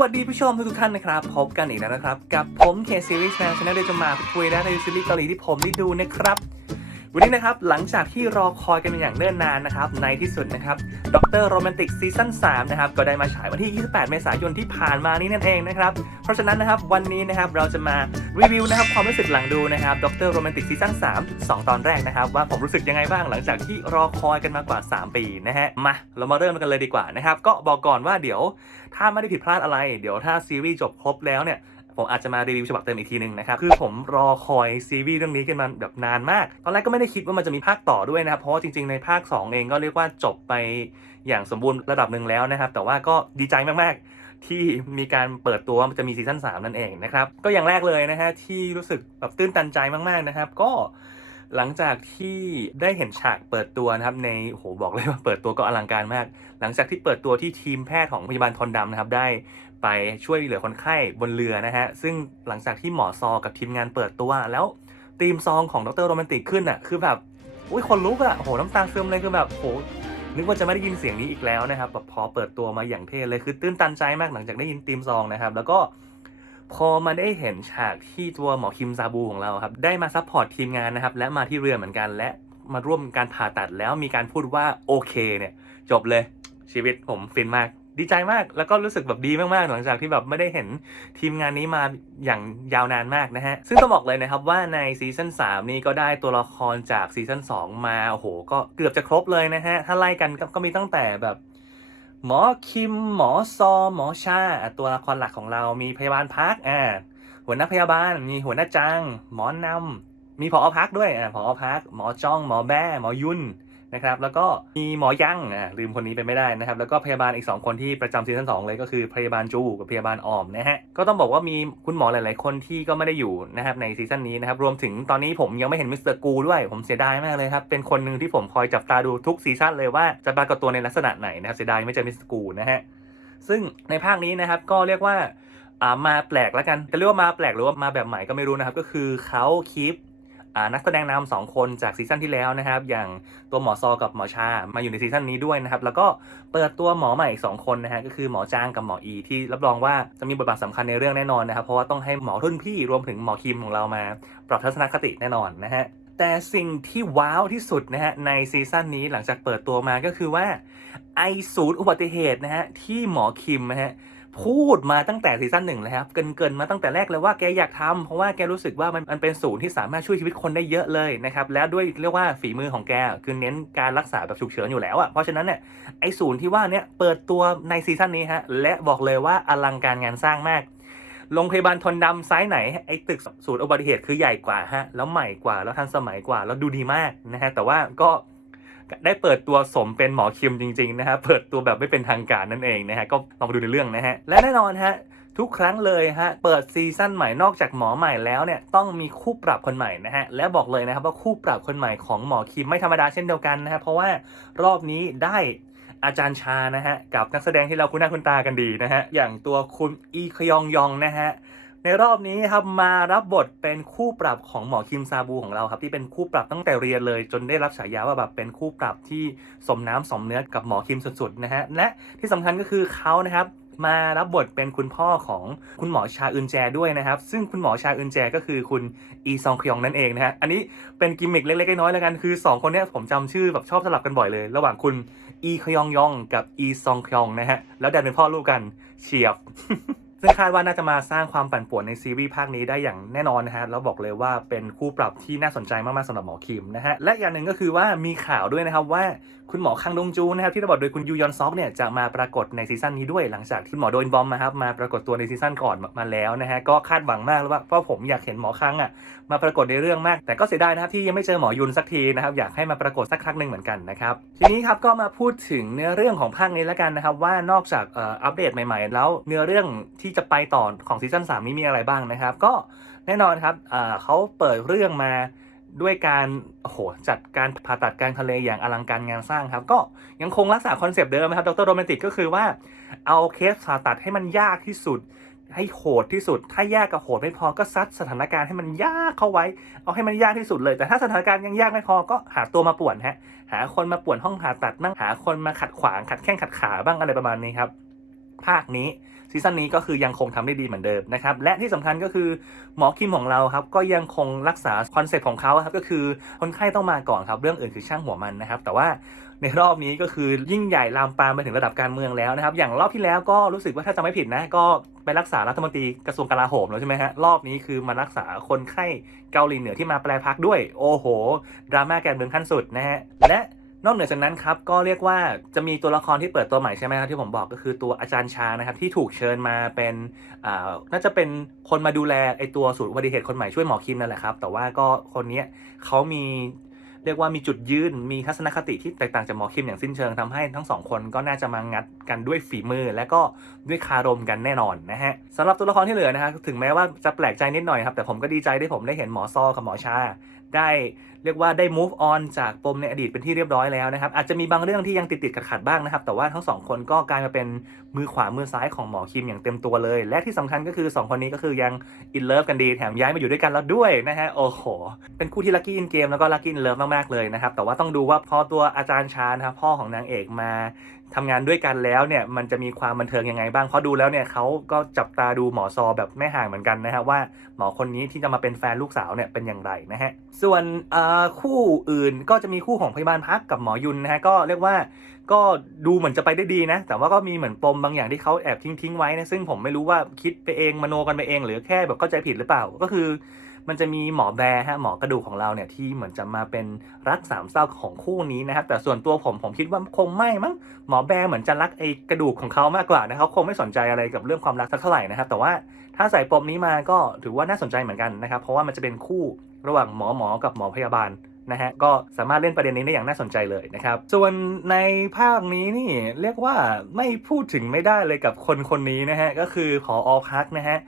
วัสดีผู้ชมทุกท่านนะครับ พบกันอีกแล้วนะครับ กับผมเคซีรีส์แมนชาแนลเดจะมาคุยและรีวิวซีรีส์เกาหลีที่ผมได้ดูนะครับ วันนี้นะครับหลังจากที่รอคอยกันอย่างเนิ่นนานนะครับในที่สุดนะครับด็อกเตอร์โรแมนติกซีซั่น3นะครับก็ได้มาฉายวันที่ 28 เมษายนที่ผ่านมานี้นั่นเองนะครับเพราะฉะนั้นนะครับวันนี้นะครับเราจะมารีวิวนะครับความรู้สึกหลังดูนะครับด็อกเตอร์โรแมนติกซีซั่น3 2 ตอนแรกนะครับว่าผมรู้สึกยังไงบ้างหลังจากที่รอคอยกันมากว่า 3 ปีนะฮะมาเรามาเริ่มกันเลยดีกว่านะครับก็บอกก่อนว่าเดี๋ยวถ้าไม่ได้ผิดพลาดอะไร เดี๋ยวถ้าซีรีส์จบครบแล้วเนี่ย ผมอาจจะมารีวิวฉบับเต็มอีกทีหนึ่งนะครับ คือผมรอคอยซีรีส์เรื่องนี้กันมาแบบนานมาก ตอนแรกก็ไม่ได้คิดว่ามันจะมีภาคต่อด้วยนะครับ เพราะจริงๆในภาค 2 เองก็เรียกว่าจบไปอย่างสมบูรณ์ระดับหนึ่งแล้วนะครับ แต่ว่าก็ดีใจมากๆที่มีการเปิดตัวว่าจะมีซีซั่น3 นั่นเองนะครับ ก็อย่างแรกเลยนะฮะที่รู้สึกแบบตื้นตันใจมาก ๆ นะครับ ก็ หลังจากที่ได้เห็นฉากเปิดตัวนะครับในโหบอกเลยว่าเปิดตัวก็อลังการมาก หลังจากที่เปิดตัวที่ทีมแพทย์ของพยาบาลทนดำนะครับได้ไปช่วยเหลือคนไข้บนเรือนะฮะซึ่งหลังจากที่หมอซอกับทีมงานเปิดตัวแล้วทีมซองของดรโรแมนติกขึ้นอะคือแบบอุ้ยคนลุกอะโหน้ำตาซึมเลยคือแบบโหนึกว่าจะไม่ได้ยินเสียงนี้อีกแล้วนะครับแบบพอเปิดตัวมาอย่างเท่เลยคือตื้นตันใจมากหลังจากได้ยินทีมซองนะครับแล้วก็ พอมาได้เห็นฉากที่ตัวหมอคิมซาบูของเราครับ ได้มาซัพพอร์ตทีมงานนะครับ และมาที่เรือเหมือนกัน และมาร่วมการผ่าตัดแล้วมีการพูดว่าโอเคเนี่ย จบเลยชีวิตผมฟินมาก ดีใจมาก แล้วก็รู้สึกแบบดีมากๆ หลังจากที่แบบไม่ได้เห็นทีมงานนี้มาอย่างยาวนานมากนะฮะ ซึ่งต้องบอกเลยนะครับว่าในซีซั่น3 นี่ก็ได้ตัวละครจากซีซั่น2 มา โอ้โห ก็เกือบจะครบเลยนะฮะ ถ้าไล่กันกก็มีตั้งแต่แบบ หมอคิม หมอซอ หมอชา ตัวละครหลักของเรามีพยาบาลพักอ่าหัวหน้าพยาบาลมีหัวหน้าจัง หมอนำมีผอพักด้วยอ่าผอพักหมอจ้อง หมอแบ้หมอยุ่น นะครับแล้วก็มีหมอยั่งอ่าลืมคนนี้ไปไม่ได้นะครับแล้วก็พยาบาลอีก 2 คนที่ประจำซีซั่น2เลยก็คือพยาบาลจูกับพยาบาลออมนะฮะก็ต้องบอกว่ามีคุณหมอหลาย ๆ คนที่ก็ไม่ได้อยู่นะครับในซีซั่นนี้นะครับรวมถึงตอนนี้ผมยังไม่เห็นมิสเตอร์กูด้วยผมเสียดายมากเลยครับเป็นคนหนึ่งที่ผมคอยจับตาดูทุกซีซั่นเลยว่าจะปรากฏตัวในลักษณะไหนนะครับเสียดายไม่เจอมิสเตอร์กูนะฮะซึ่งในภาคนี้นะครับก็เรียกว่าอ่ามาแปลกแล้วกันจะเรียกว่ามาแปลกหรือว่ามาแบบใหม่ก็ไม่รู้นะครับ ก็คือเขาคีป นักแสดงนำสองคนจากซีซั่นที่แล้วนะครับ อย่างตัวหมอซอกับหมอชา มาอยู่ในซีซั่นนี้ด้วยนะครับ แล้วก็เปิดตัวหมอใหม่อีกสองคนนะฮะก็คือหมอจางกับหมออี ที่รับรองว่าจะมีบทบาทสำคัญในเรื่องแน่นอนนะครับ เพราะว่าต้องให้หมอรุ่นพี่รวมถึงหมอคิมของเรามา ปรับทัศนคติแน่นอนนะฮะแต่สิ่งที่ว้าวที่สุดนะฮะในซีซั่นนี้หลังจากเปิดตัวมาก็คือว่าไอศูนย์อุบัติเหตุนะฮะที่หมอคิมนะฮะ พูดมาตั้งแต่ซีซั่นหนึ่งเลยครับเกินเกินๆมาตั้งแต่แรกเลยว่าแกอยากทำเพราะว่าแกรู้สึกว่ามันมันเป็นศูนย์ที่สามารถช่วยชีวิตคนได้เยอะเลยนะครับแล้วด้วยเรียกว่าฝีมือของแกคือเน้นการรักษาแบบฉุกเฉินอยู่แล้วอะ่ะเพราะฉะนั้นเนี่ยไอศูนย์ที่ว่าเนี่ยเปิดตัวในซีซั่นนี้ฮะและบอกเลยว่าอลังการงานสร้างมากโรงพยาบาลทนดำไซส์ไหนไอตึกศูนย์อุบัติเหตุคือใหญ่กว่าฮะแล้วใหม่กว่าแล้วทันสมัยกว่าแล้วดูดีมากนะฮะแต่ว่าก็ ได้เปิดตัวสมเป็นหมอคิมจริงๆนะฮะเปิดตัวแบบไม่เป็นทางการนั่นเองนะฮะก็ลองไปดูในเรื่องนะฮะและแน่นอนฮะทุกครั้งเลยฮะ เปิดซีซั่นใหม่นอกจากหมอใหม่แล้วเนี่ยต้องมีคู่ปรับคนใหม่นะฮะ และบอกเลยนะครับว่าคู่ปรับคนใหม่ของหมอคิมไม่ธรรมดาเช่นเดียวกันนะฮะ เพราะว่ารอบนี้ได้อาจารย์ชานะฮะ กับนักแสดงที่เราคุ้นหน้าคุ้นตากันดีนะฮะ อย่างตัวคุณอีคยองยองนะฮะ ในรอบนี้ครับมารับบทเป็นคู่ปรับของหมอคิมซาบูของเราครับที่เป็นคู่ปรับตั้งแต่เรียนเลย จนได้รับฉายาว่าแบบเป็นคู่ปรับที่สมน้ำสมเนื้อกับหมอคิมสุดๆนะฮะและที่สำคัญก็คือเขานะครับมารับบทเป็นคุณพ่อของคุณหมอชาอึนแจด้วยนะครับ ซึ่งคุณหมอชาอึนแจก็คือคุณอีซองคยองนั่นเองนะฮะอันนี้เป็นกิมมิคเล็กๆน้อยๆแล้วกันคือ 2 คนนี้ผมจำชื่อแบบชอบสลับกันบ่อยเลย ระหว่างคุณอีคยองยองกับอีซองคยองนะฮะแล้วดันเป็นพ่อลูกกันเฉียบ ซึ่งคาดว่าน่าจะมาสร้างความปั่นป่วนในซีรีส์ภาคนี้ได้อย่างแน่นอนนะฮะแล้วบอกเลยว่าเป็นคู่ปรับที่น่าสนใจมากๆสำหรับหมอคิมนะฮะและอย่างหนึ่งก็คือว่ามีข่าวด้วยนะครับว่าคุณหมอคังดงจูนะครับที่ระบทโดยคุณยูยอนซอกเนี่ยจะมาปรากฏในซีซั่นนี้ด้วยหลังจากที่หมอโดนบอมนะครับมาปรากฏตัวในซีซั่นก่อนมาแล้วนะฮะก็คาดหวังมากแล้วว่าเพราะผมอยากเห็นหมอคังอะมาปรากฏในเรื่องมาก แต่ก็เสียดายนะครับที่ยังไม่เจอหมอยุนสักทีนะครับอยากให้มาปรากฏสักครั้งหนึ่งเหมือนกันนะครับทีนี้ครับก็มาพูดถึงเนื้อเรื่องของภาคนี้แล้วกันนะครับว่านอกจากอัปเดตใหม่ ๆ แล้วเนื้อเรื่องทที่จะไปต่อของซีซั่น3นี้มีอะไรบ้างนะครับ ก็แน่นอนครับเขาเปิดเรื่องมาด้วยการโหจัดการผ่าตัดกลางทะเลอย่างอลังการงานสร้างครับ ก็ยังคงรักษาคอนเซปต์เดิมนะครับดรโรแมนติกก็คือว่าเอาเคสผ่าตัดให้มันยากที่สุด ให้โหดที่สุด ถ้ายากกับโหดไม่พอก็ซัดสถานการณ์ให้มันยากเข้าไว้ เอาให้มันยากที่สุดเลย แต่ถ้าสถานการณ์ยังยากไม่พอก็หาตัวมาป่วนฮะหาคนมาป่วนห้องผ่าตัดบ้างหาคนมาขัดขวางขัดแข้งขัดขาบ้างอะไรประมาณนี้ครับภาคนี้ ซีซั่นนี้ก็คือยังคงทำได้ดีเหมือนเดิมนะครับและที่สำคัญก็คือหมอคิมของเราครับก็ยังคงรักษาคอนเซ็ปต์ของเขาครับก็คือคนไข้ต้องมาก่อนครับเรื่องอื่นคือช่างหัวมันนะครับแต่ว่าในรอบนี้ก็คือยิ่งใหญ่ลามปามไปถึงระดับการเมืองแล้วนะครับ อย่างรอบที่แล้วก็รู้สึกว่าถ้าจำไม่ผิดนะ ก็ไปรักษารัฐมนตรีกระทรวงกลาโหมแล้วใช่ไหมฮะรอบนี้คือมารักษาคนไข้เกาหลีเหนือที่มาแปลพักด้วย โอ้โหดราม่าการเมืองขั้นสุดนะฮะและ นอกเหนือจากนั้นครับก็เรียกว่าจะมีตัวละครที่เปิดตัวใหม่ใช่ไหมครับที่ผมบอกก็คือตัวอาจารย์ชานะครับที่ถูกเชิญมาเป็นน่าจะเป็นคนมาดูแลไอตัวศูนย์อุบัติเหตุคนใหม่ช่วยหมอคิมนั่นแหละครับ แต่ว่าก็คนนี้เขามีเรียกว่ามีจุดยืนมีทัศนคติที่แตกต่างจากหมอคิมอย่างสิ้นเชิงทำให้ทั้งสองคนก็น่าจะมางัดกันด้วยฝีมือ และก็ด้วยคารมกันแน่นอนนะฮะสำหรับตัวละครที่เหลือนะฮะถึงแม้ว่าจะแปลกใจนิดหน่อยครับแต่ผมก็ดีใจที่ผมได้เห็นหมอซอกับหมอชาได้เรียกว่าได้ move on จากปมในอดีตเป็นที่เรียบร้อยแล้วนะครับ อาจจะมีบางเรื่องที่ยังติดติดขัดขัดบ้างนะครับ แต่ว่าทั้งสองคนก็กลายมาเป็นมือขวามือซ้ายของหมอคิมอย่างเต็มตัวเลย และที่สำคัญก็คือ 2 คนนี้ก็คือยังอินเลิฟกันดีแถมย้ายมาอยู่ด้วยกันแล้วด้วยนะฮะโอ้โห เป็นคู่ที่ลั c กี้อินเกมแล้วก็ลั c กี้อินเลิฟมากๆเลยนะครับ แต่ว่าต้องดูว่าพอตัวอาจารย์ชานะครับพ่อของนางเอกมาทำงานด้วยกันแล้วเนี่ยมันจะมีความบันเทิงยังไงบ้างเพราะดูแล้วเนี่ยเขาก็จับตาดูหมอซอแบบไม่ห่างเหมือนกันนะฮะว่าหมอคนนี้ที่จะมาเป็นแฟนลูกสาวเนี่ยเป็นอย่างไรนะฮะส่วนเอ่อคู่อื่นก็จะมีคู่ของพยาบาลพักกับหมอยุนนะฮะก็เรียกว่าก็ดูเหมือนจะไปได้ดีนะ แต่ว่าก็มีเหมือนปมบางอย่างที่เขาแอบทิ้งทิ้งๆไว้นะซึ่งผมไม่รู้ว่าคิดไปเองมโนกันไปเองหรือแค่แบบเข้าใจผิดหรือเปล่าก็คือ มันจะมีหมอแบร์ฮะหมอกระดูกของเราเนี่ยที่เหมือนจะมาเป็นรักสามเศร้าของคู่นี้นะครับแต่ส่วนตัวผมผมคิดว่าคงไม่มั้งหมอแบร์เหมือนจะรักไอ้กระดูกของเขามากกว่านะเขาคงไม่สนใจอะไรกับเรื่องความรักสักเท่าไหร่นะครับแต่ว่า ถ้าใส่ปมนี้มาก็ถือว่าน่าสนใจเหมือนกันนะครับ เพราะว่ามันจะเป็นคู่ระหว่างหมอหมอกับหมอพยาบาลนะฮะก็สามารถเล่นประเด็นนี้ได้อย่างน่าสนใจเลยนะครับ ส่วนในภาคนี้นี่เรียกว่าไม่พูดถึงไม่ได้เลยกับคนคนนี้นะฮะก็คือผออพักนะฮะ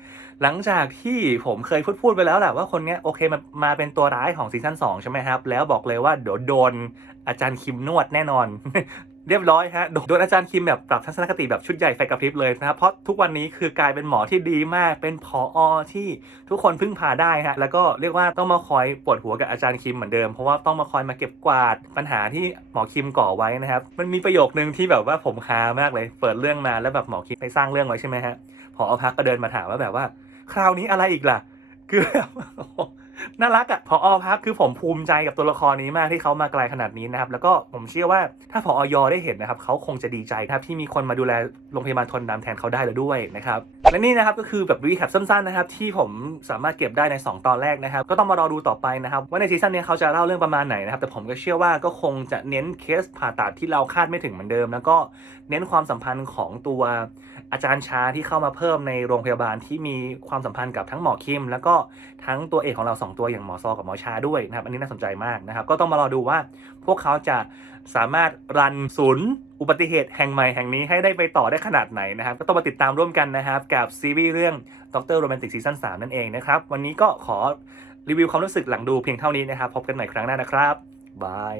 หลังจากที่ผมเคยพูดพูดไปแล้วแหละว่าคนนี้โอเคมามาเป็นตัวร้ายของซีซั่น2ใช่ไหมครับ แล้วบอกเลยว่าเดี๋ยวโดนอาจารย์คิมนวดแน่นอน เรียบร้อยฮะโดนอาจารย์คิมแบบปรับทัศนคติแบบชุดใหญ่ไฟกระพริบเลยนะครับเพราะทุกวันนี้คือกลายเป็นหมอที่ดีมาก เป็นผออที่ทุกคนพึ่งพาได้ฮะแล้วก็เรียกว่าต้องมาคอยปวดหัวกับอาจารย์คิมเหมือนเดิมเพราะว่าต้องมาคอยมาเก็บกวาดปัญหาที่หมอคิมก่อไว้นะครับมันมีประโยคนึงที่แบบว่าผมฮามากเลย เปิดเรื่องมาแล้วแบบหมอคิมไปสร้างเรื่องไว้ใช่ไหมฮะผอพักก็เดินมาถามว่าแบบว่า คราวนี้อะไรอีกล่ะ คือแบบ น่ารักอะ่ะพออพักคือผมภูมิใจกับตัวละครนี้มากที่เขามาไกลขนาดนี้นะครับ แล้วก็ผมเชื่อว่าถ้าพออยได้เห็นนะครับเขาคงจะดีใจครับที่มีคนมาดูแลโรงพยาบาลทนน้ำแทนเขาได้แล้วด้วยนะครับและนี่นะครับก็คือแบบรีแคปสั้นๆนะครับที่ผมสามารถเก็บได้ใน 2 ตอนแรกนะครับ ก็ต้องมารอดูต่อไปนะครับว่าในซีซั่นนี้เขาจะเล่าเรื่องประมาณไหนนะครับ แต่ผมก็เชื่อว่าก็คงจะเน้นเคสผ่าตัดที่เราคาดไม่ถึงเหมือนเดิม แล้วก็เน้นความสัมพันธ์ของตัวอาจารย์ชาที่เข้ามาเพิ่มในโรงพยาบาลที่มีความสัมพันธ์กับทั้งหมอคิม แล้วก็ทั้งตัวเอกของเราสองตัวอย่างหมอซอกับหมอชาด้วยนะครับ อันนี้น่าสนใจมากนะครับ ก็ต้องมารอดูว่าพวกเขาจะสามารถรันศูนย์อุบัติเหตุแห่งใหม่แห่งนี้ให้ได้ไปต่อได้ขนาดไหนนะครับ ก็ต้องมาติดตามร่วมกันนะครับกับซีรีส์เรื่องด็อกเตอร์โรแมนติกซีซั่น3นั่นเองนะครับ วันนี้ก็ขอรีวิวความรู้สึกหลังดูเพียงเท่านี้นะครับ พบกันใหม่ครั้งหน้านะครับบาย